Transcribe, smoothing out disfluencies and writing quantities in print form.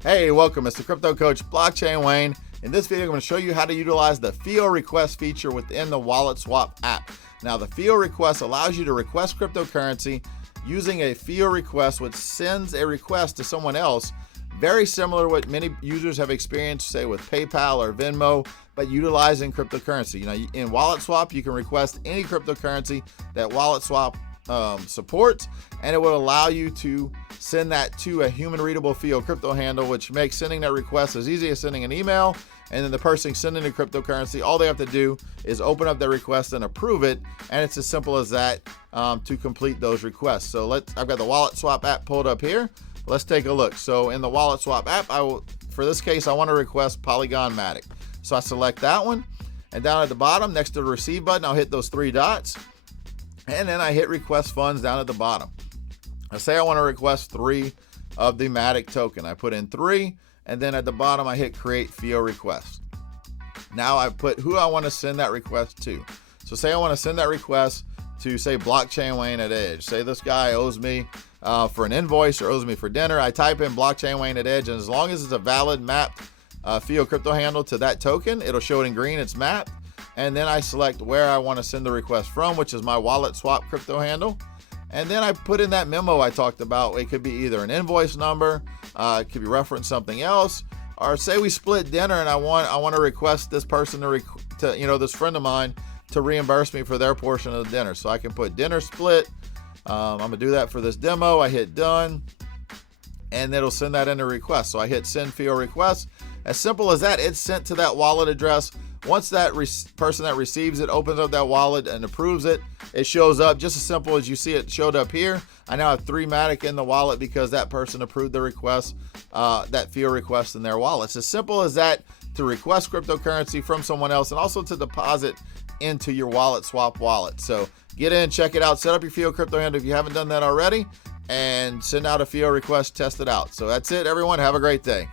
Hey, welcome. It's the Crypto Coach Blockchain Wayne. In this video, I'm going to show you how to utilize the FIO Request feature within the WalletSwap app. Now, the FIO Request allows you to request cryptocurrency using a FIO Request, which sends a request to someone else, very similar to what many users have experienced, say with PayPal or Venmo, but utilizing cryptocurrency. In WalletSwap, you can request any cryptocurrency that WalletSwap supports, and it will allow you to send that to a human-readable FIO crypto handle, which makes sending that request as easy as sending an email. And then the person sending the cryptocurrency, all they have to do is open up their request and approve it, and it's as simple as that to complete those requests. So I've got the WalletSwap app pulled up here. Let's take a look. So in the WalletSwap app, for this case, I want to request Polygon Matic. So I select that one, and down at the bottom next to the receive button, I'll hit those three dots, and then I hit request funds down at the bottom. I say I want to request 3 of the Matic token. I put in 3, and then at the bottom I hit create FIO request. Now I put who I want to send that request to. So say I want to send that request to, say, Blockchain Wayne at Edge. Say this guy owes me for an invoice or owes me for dinner. I type in Blockchain Wayne at Edge, and as long as it's a valid mapped FIO crypto handle to that token, it'll show it in green, it's mapped. And then I select where I want to send the request from, which is my WalletSwap crypto handle. And then I put in that memo I talked about. It could be either an invoice number, it could be reference something else, or say we split dinner and I want to request this person this friend of mine to reimburse me for their portion of the dinner. So I can put dinner split. I'm gonna do that for this demo. I hit done, and it'll send that in a request. So I hit send FIO request. As simple as that. It's sent to that wallet address. Once that person that receives it opens up that wallet and approves it, it shows up just as simple as you see it showed up here. I now have 3 Matic in the wallet because that person approved the request, that FIO request in their wallet. It's as simple as that to request cryptocurrency from someone else and also to deposit into your WalletSwap wallet. So get in, check it out, set up your FIO crypto handle if you haven't done that already, and send out a FIO request, test it out. So that's it, everyone. Have a great day.